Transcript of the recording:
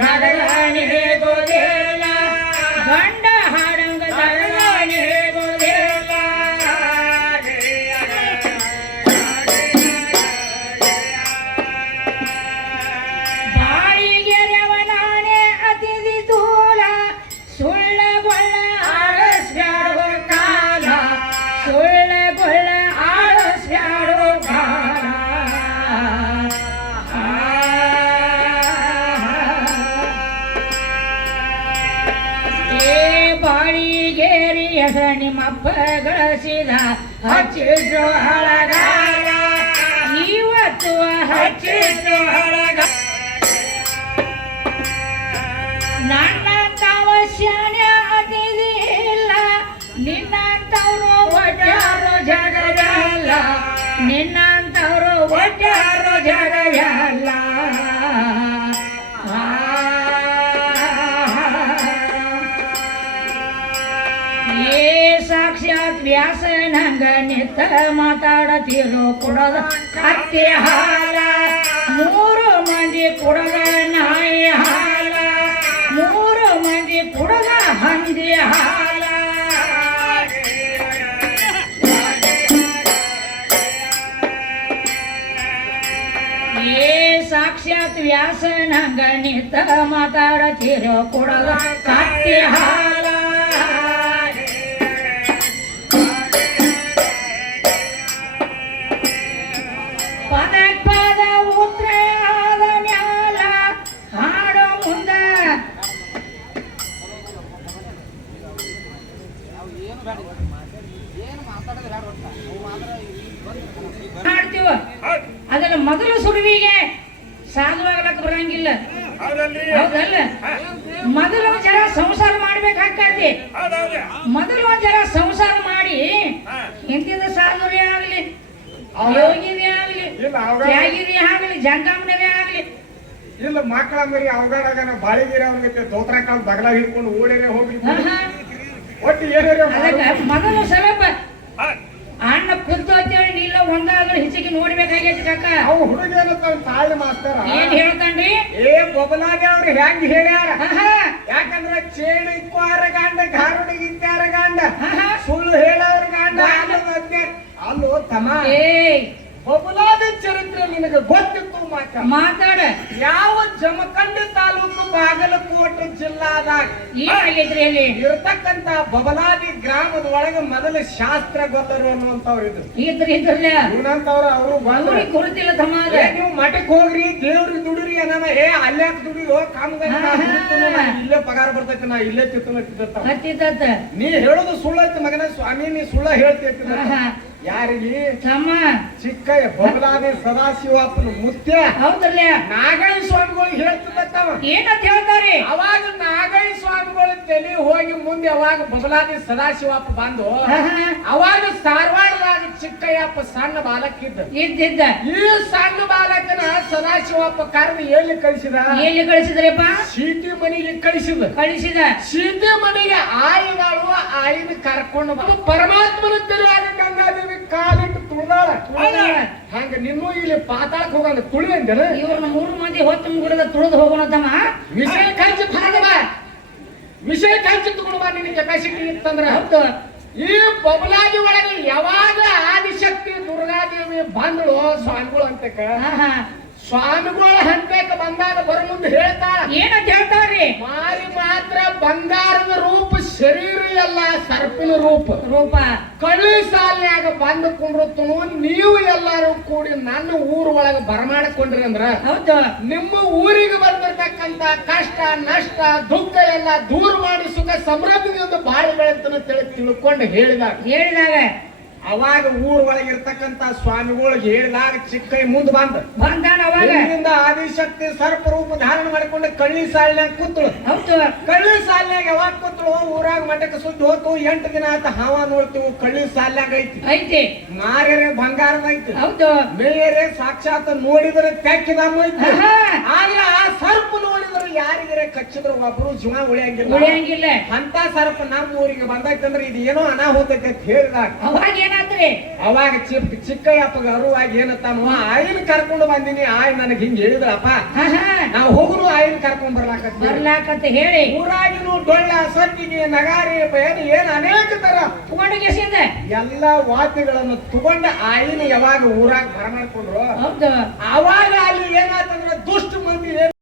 ಗಡಗಾಣಿ ಹೇಗೋದಿಲ್ಲ ಗಂಡ ಹಾಡಂಗ ಗಡಗಾಣಿ ಹೇಗೋದಿಲ್ಲ ಬಾಳಿಗೆರೆಯವನಾನೆ ಅತಿಥಿ ತೂಲ ಸುಳ್ಳಗೊಳ್ಳ ಆಳಸ್ಬ್ಯಾಡೋ ಕಾಲ ಸುಳ್ಳಗೊಳ್ಳ ಆಳಸ್ಬ್ಯಾಡೋ ಕಾಲ ಬಾಳಿಗೇರಿಯ ನಿಮ್ಮಪ್ಪ ಗಳಿಸಿದ ಹಚ್ಚಿದ್ರು ಹಳಗಾಲ ಇವತ್ತು ಹಚ್ಚಿದ್ರು ಹಳಗ ನನ್ನಂತವ ಶಾನೆ ಅತಿಥಿ ಇಲ್ಲ ನಿನ್ನಂತವ್ರು ಒಟ್ಟಾರೋ ಜಗದಲ್ಲ ನಿನ್ನಂತವ್ರು ಒಟ್ಟಾರೋ ಜಗದಲ್ಲ ಸಾಕ್ಷಾತ್ ವ್ಯಾಸನಂಗ ನಿತ್ತ ಮಾತಾಡತಿರೋ ಕುಡದ ಕತ್ತೆ ಹಾಲ ಮೂರು ಮಂದಿ ಕುಡದ ನಾಯಿ ಹಾಲ ಮೂರು ಮಂದಿ ಕುಡದ ಹಂದಿ ಹಾಲ ಸಾಕ್ಷಾತ್ ವ್ಯಾಸನಂಗ ನಿತ್ತ ಮಾತಾಡತಿರೋ ಕುಡದ ಕತ್ತೆ ಹಾಲ ಅದನ್ನ ಮೊದಲು ಸುಡುವಿಗೆ ಸಾಧುವಾಗ್ಲಕ್ಕ ಬರಂಗಿಲ್ಲ ಹೌದಲ್ಲ ಮೊದಲು ಜರ ಸಂಸಾರ ಮಾಡ್ಬೇಕಾಗ್ತೈತಿ ಮೊದಲು ಜರ ಸಂಸಾರ ಮಾಡಿ ಎಂತಿದ ಸಾಧುರೇ ಆಗ್ಲಿ ಯೋಗಿರೇ ಆಗ್ಲಿ ತ್ಯಾಗಿರೇ ಆಗ್ಲಿ ಜಂಗಮನರೇ ಆಗ್ಲಿ ಇಲ್ಲ ಮಕ್ಕಳ ಮರಿ ಅವಗಾಡಗನ ಬಾಳಿಗಿರಿ ಅವ್ರಿಗೆ ದೋತ್ರ ಕಾಲ ಬಗಲ ಹಿಡ್ಕೊಂಡು ಓಡೇರೆ ಹೋಗಿ ಒಟ್ಟು ಏನೇರೆ ಮೊದಲು ಸ್ವಲ್ಪ ಅಣ್ಣ ಕುಂತು ಅಂತೇಳಿ ನೀಲ್ಲ ಒಂದಾದ್ರೂ ಹೆಚ್ಚಿಗೆ ನೋಡ್ಬೇಕಾಗೈತಿ ಕಾಕ ಅವು ಹುಡುಗಿಯನ್ನ ತಾಳಿ ಮಾಸ್ತಾರ ಏನ್ ಹೇಳ್ತಾನ್ರಿ ಏ ಬೊಬಲಾಗೆ ಅವ್ರು ಹೆಂಗ್ ಹೇಳ್ಯಾರ ಯಾಕಂದ್ರ ಚೇಣ ಇಕ್ವಾರ ಗಾಂಡ ಗಾರುಡಿಗೆ ಇತ್ಯಾರ ಗಾಂಡ ಸುಳ್ಳು ಹೇಳವ್ರ ಗಾಂಡ ಅಲ್ಲೋ ತಮ್ಮ ಬೊಬಲಾದ ಚರಿತ್ರೆ ನಿನಗೆ ಗೊತ್ತಿತ್ತು ಮಾತಾಡ ಯಾವ ಜಮಖಂಡಿ ತಾಲೂಕು ಬಾಗಲಕೋಟೆ ಜಿಲ್ಲಾದಾಗ ಏನಾಗೈತ್ರಿ ಅಲ್ಲಿ ಇರ್ತಕ್ಕಂತ ಬಬಲಾದಿ ಗ್ರಾಮದ ಒಳಗೆ ಮೊದಲ ಶಾಸ್ತ್ರ ಗೊತ್ತರು ಅನ್ನುವಂತವ್ರು ಇದ್ರಲ್ಲ ಇವನಂತವ್ರು ಅವರು ಅವ್ರಿಗೆ ಗುರುತಿಲ್ಲ ತಮ್ಮ ನೀವು ಮಠಕ್ಕೆ ಹೋಗ್ರಿ ದೇವ್ರಿಗೆ ದುಡಿರಿ ಅನ್ನ ಅಲ್ಲೇ ದುಡಿ ಇಲ್ಲೇ ಪಗಾರ ಬರ್ತೈತಿ ನಾ ಇಲ್ಲೇ ತಿತ್ತ ನೀ ಹೇಳೋದು ಸುಳ್ಳು ಐತಿ ಮಗನ ಸ್ವಾಮಿ ನೀ ಸುಳ್ಳ ಹೇಳ್ತೈತಿ ಯಾರಿಗೆ ತಮ್ಮ ಚಿಕ್ಕಯ್ಯ ಬಬಲಾದಿ ಸದಾಶಿವಪ್ಪನ ಮುತ್ಯ ಹೌದಲ್ಲ ನಾಗೈ ಸ್ವಾಮಿಗಳು ಹೇಳ್ತಿದ್ದವ ಏನಂತ ಹೇಳ್ತಾರೆ ಅವಾಗ ನಾಗೈ ಸ್ವಾಮಿಗಳು ತಲೆ ಹೋಗಿ ಮುಂದೆ ಅವಾಗ ಬಬಲಾದಿ ಸದಾಶಿವಪ್ಪ ಬಂದು ಅವಾಗ ಧಾರವಾಡದಾಗ ಚಿಕ್ಕಯ್ಯಪ್ಪ ಸಣ್ಣ ಬಾಲಕಿದ್ದ ಇದ್ದಿದ್ದ ಈ ಸಣ್ಣ ಬಾಲಕನ ಸದಾಶಿವಪ್ಪ ಕರೆದು ಎಲ್ಲಿ ಕಳಿಸಿದ್ರಪ್ಪ ಸೀಟಿ ಮನೆಗೆ ಕಳಿಸಿದ ಸೀಟಿ ಮನೆಗೆ ಆಯಿಗಳು ಆಯಿನ ಕರ್ಕೊಂಡು ಬಂದು ಪರಮಾತ್ಮನ ತಿಳಿಯಾಗ ಗಂಗಾದೇವಿ ಕಾಲಿಟ್ಟು ತುಳಿದಾಳ ಹಂಗ ನಿನ್ನೂ ಇಲ್ಲಿ ಪಾತಾಳಕ್ ಹೋಗಂಗ ತುಳಿ ಅಂದೇನ ಇವ್ರನ್ನ 3 ಮಂದಿ ಹೊತ್ತು ಗುಡದ ತುಳಿದು ಹೋಗೋಣ ತಮ್ಮ ವಿಷಯ ಕಂಚಿ ವಿಷಯ ಕಂಚಿ ತಗೊಂಡು ಬಾ ನಿನ್ನ ಕೆಪಾಸಿಟಿ ಇತ್ತಂದ್ರ ಹೌದು ಈ ಬಬಲಾದಿ ಒಳಗೆ ಯಾವಾಗ ಆದಿಶಕ್ತಿ ದುರ್ಗಾದೇವಿ ಬಂದಳು ಸ್ವಾಮಿಗಳು ಅಂತಕ ಸ್ವಾಮಿಗಳ ಹಂತಕ್ಕೆ ಬಂದಾಗ ಬರ ಮುಂದೆ ಹೇಳ್ತಾಳ ಏನಂತ ಹೇಳ್ತಾರ್ರಿ ಮಾರಿ ಮಾತ್ರ ಬಂಗಾರದ ರೂಪ ಶರೀರ ಎಲ್ಲ ಸರ್ಪಿನ ರೂಪ ಕಳ್ಳಿ ಸಾಲಿಯಾಗ ಬಂದು ಕುಂಡ್ರುತ್ತನು ನೀವು ಎಲ್ಲಾರು ಕೂಡಿ ನನ್ನ ಊರು ಒಳಗೆ ಬರಮಾಡಿಕೊಂಡ್ರಿ ಅಂದ್ರ ಹೌದು ನಿಮ್ಮ ಊರಿಗೆ ಬಂದಿರ್ತಕ್ಕಂತ ಕಷ್ಟ ನಷ್ಟ ದುಃಖ ಎಲ್ಲ ದೂರ ಮಾಡಿ ಸುಖ ಸಮೃದ್ಧಿಯಿಂದ ಬಾಳಿ ಬೆಳೆತನ ತಿಳ್ಕೊಂಡು ಹೇಳಿದಾಗ ಅವಾಗ ಊರ್ ಒಳಗಿರ್ತಕ್ಕಂತ ಸ್ವಾಮಿಗಳಿಗೆ ಹೇಳಿದಾಗ ಚಿಕ್ಕೈ ಮುಂದೆ ಬಂದಾನ ಅವಾಗ ಆದಿಶಕ್ತಿ ಸರ್ಪ ರೂಪ ಧಾರಣ ಮಾಡಿಕೊಂಡು ಕಳ್ಳಿ ಸಾಲಿನಾಗ ಕೂತಳು ಕಳ್ಳಿ ಸಾಲಿನಾಗ ಯಾವಾಗ ಕೂತಳು ಊರಾಗ ಮಠಕ್ಕೆ ಸುದ್ದಿ ಹೋತು 8 ದಿನ ಆತ ಹಾವ ನೋಡ್ತೀವಿ ಕಳ್ಳಿ ಸಾಲಿನಾಗ ಐತಿ ಮಾರ್ಯರೆ ಬಂಗಾರದ ಐತಿ ಮೇಯರೆ ಸಾಕ್ಷಾತ್ ನೋಡಿದ್ರೆ ತೆಕ್ಕಿದಮ್ಮ ಐತಿ ಆದ್ರೆ ಆ ಸರ್ಪ ನೋಡಿದ್ರೆ ಯಾರಿಗರೆ ಕಚ್ಚಿದ್ರೆ ಒಬ್ರು ಜೀವ ಉಳಿಯಂಗಿಲ್ಲ ಉಳಿಯಂಗಿಲ್ಲ ಅಂತ ಸರ್ಪ ನಮ್ಮ ಊರಿಗೆ ಬಂದೈತಂದ್ರೆ ಇದು ಏನೋ ಅನಾಹುತ ಅಂತ ಹೇಳಿದಾಗ ಅವಾಗ ಏನಾತ್ರಿ ಅವಾಗ ಚಿಕ್ಕಯ್ಯಪ್ಪಗ ಅರುವಾಗಿ ಏನತ್ತಾನೋ ಆಯಿನ ಕರ್ಕೊಂಡು ಬಂದಿನಿ ಆಯ್ ನನಗ್ ಹಿಂಗ್ ಹೇಳಿದ್ರಪ್ಪ ನಾವು ಹೋಗುನು ಆಯಿನ ಕರ್ಕೊಂಡ್ ಬರ್ಲಾಕತ್ತ ಹೇಳಿ ಊರಾಗಿನು ಡೊಳ್ಳ ಸತ್ತಿಗೆ ನಗಾರಿ ಬೇರೆ ಏನ್ ಅನೇಕ ತರ ತಗೊಂಡ ಗೆಸಿಂದ ಎಲ್ಲಾ ವಾದ್ಯಗಳನ್ನು ತಗೊಂಡ ಆಯಿನ ಯಾವಾಗ ಊರಾಗ ಬರಮಾಡ್ಕೊಂಡ್ರು ಹೌದು ಅವಾಗ ಅಲ್ಲಿ ಏನಾತಂದ್ರ ದುಷ್ಟ ಮಂದಿ